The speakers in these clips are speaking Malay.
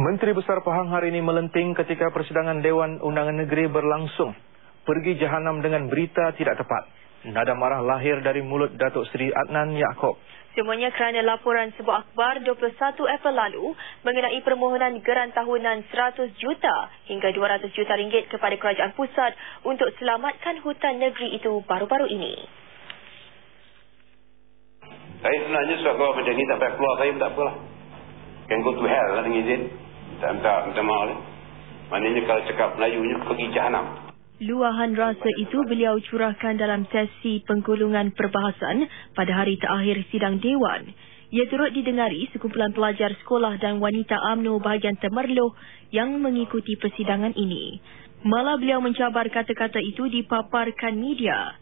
Menteri Besar Pahang hari ini melenting ketika persidangan Dewan Undangan Negeri berlangsung. Pergi jahanam dengan berita tidak tepat. Nada marah lahir dari mulut Datuk Seri Adnan Yaakob. Semuanya kerana laporan sebuah akhbar 21 April lalu mengenai permohonan geran tahunan 100 juta hingga 200 juta ringgit kepada kerajaan pusat untuk selamatkan hutan negeri itu baru-baru ini. Saya sebenarnya suka keluar macam ni tak payah keluar saya pun tak apalah can go to hell lah dengan izin. Tak minta, minta maaf lah. Maknanya kalau cakap Melayunya pergi jahanam. Luahan rasa itu beliau curahkan dalam sesi penggulungan perbahasan pada hari terakhir sidang Dewan. Ia turut didengari sekumpulan pelajar sekolah dan wanita UMNO bahagian Temerloh yang mengikuti persidangan ini. Malah beliau mencabar kata-kata itu dipaparkan media.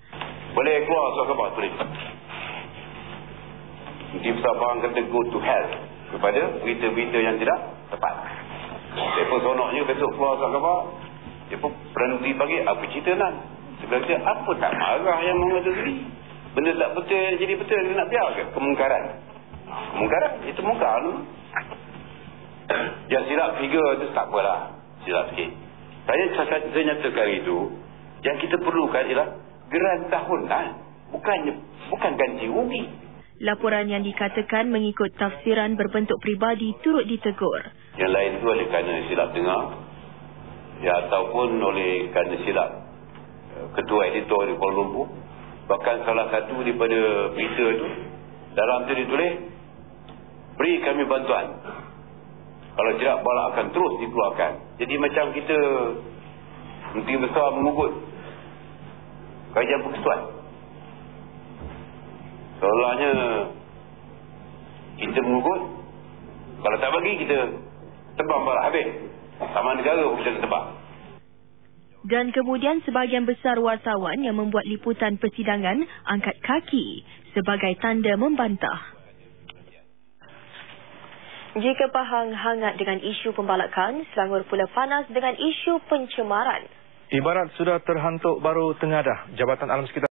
Boleh keluar soal khabar tulis. Nanti besar kata go to hell kepada berita-berita yang tidak tepat. Saya pun sonoknya besok keluar kat khabar. Dia pun berhenti bagi apa cerita nak. Sebenarnya apa tak marah yang mengatakan diri. Benda tak betul jadi betul dia nak biar ke? Kemungkaran. Kemungkaran itu mungkar. Yang silap tiga itu tak apalah. Silap sikit. Saya cakap saya nyatakan itu. Yang kita perlukan ialah geran tahunan. Bukannya, bukan ganti rugi. Laporan yang dikatakan mengikut tafsiran berbentuk pribadi turut ditegur. Yang lain itu oleh kerana silap dengar. Ya, ataupun oleh kerana silap eh, ketua editor di Kuala Lumpur. Bahkan salah satu daripada berita itu, dalam itu ditulis, beri kami bantuan. Kalau tidak, balak akan terus dikeluarkan. Jadi macam kita, Menteri Besar mengugut kajian persekutuan. Seolahnya kita mengugut. Kalau tak bagi kita tebang balik habis. Sama negara pun kita tebang. Dan kemudian sebahagian besar wartawan yang membuat liputan persidangan angkat kaki sebagai tanda membantah. Jika Pahang hangat dengan isu pembalakan, Selangor pula panas dengan isu pencemaran. Ibarat sudah terhantuk baru tengadah, Jabatan Alam Sekitar